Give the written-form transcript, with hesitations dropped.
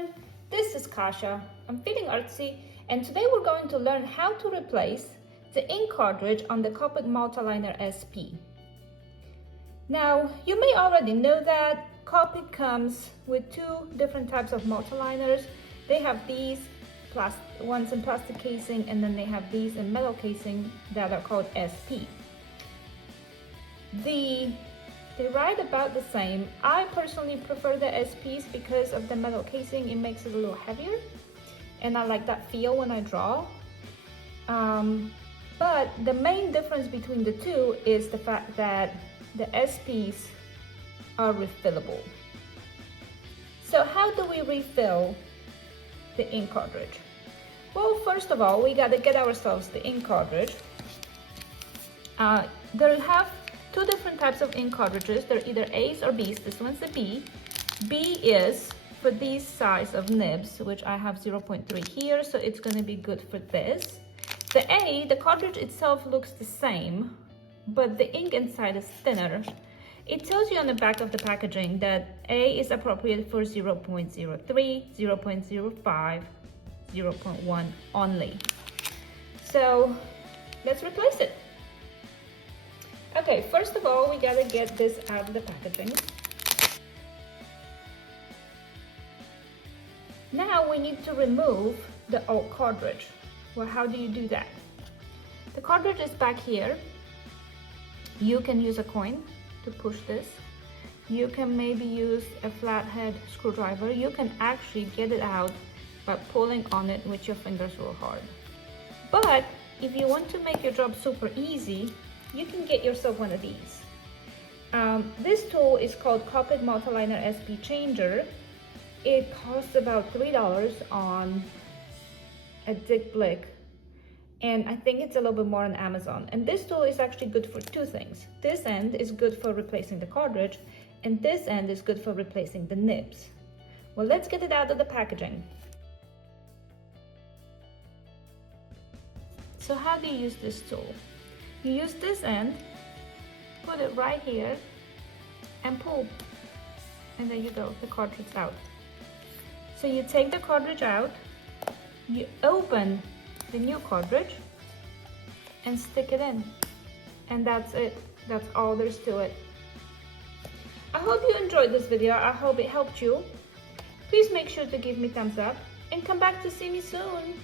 everyone, this is Kasha. I'm feeling artsy, and today we're going to learn how to replace the ink cartridge on the Copic Multiliner SP. Now, you may already know that Copic comes with two different types of multiliners. They have these ones in plastic casing, and then they have these in metal casing that are called SP. They ride about the same. I personally prefer the SPs because of the metal casing. It makes it a little heavier, and I like that feel when I draw. But the main difference between the two is the fact that the SPs are refillable. So how do we refill the ink cartridge? Well, first of all, we gotta get ourselves the ink cartridge. They'll have two different types of ink cartridges. They're either A's or B's. This one's the B. B is for these size of nibs, which I have 0.3 here, so it's gonna be good for this. The A, the cartridge itself looks the same, but the ink inside is thinner. It tells you on the back of the packaging that A is appropriate for 0.03, 0.05, 0.1 only. So let's replace it. Okay, first of all, we gotta get this out of the packaging. Now we need to remove the old cartridge. Well, how do you do that? The cartridge is back here. You can use a coin to push this. You can maybe use a flathead screwdriver. You can actually get it out by pulling on it with your fingers real hard. But if you want to make your job super easy, you can get yourself one of these. This tool is called Copic Multiliner SP Changer. It costs about $3 on a Dick Blick, and I think it's a little bit more on Amazon. And this tool is actually good for two things. This end is good for replacing the cartridge, and this end is good for replacing the nibs. Well, let's get it out of the packaging. So how do you use this tool? You use this end, put it right here, and pull. And there you go, the cartridge is out. So you take the cartridge out, you open the new cartridge, and stick it in. And that's it. That's all there's to it. I hope you enjoyed this video. I hope it helped you. Please make sure to give me thumbs up and come back to see me soon.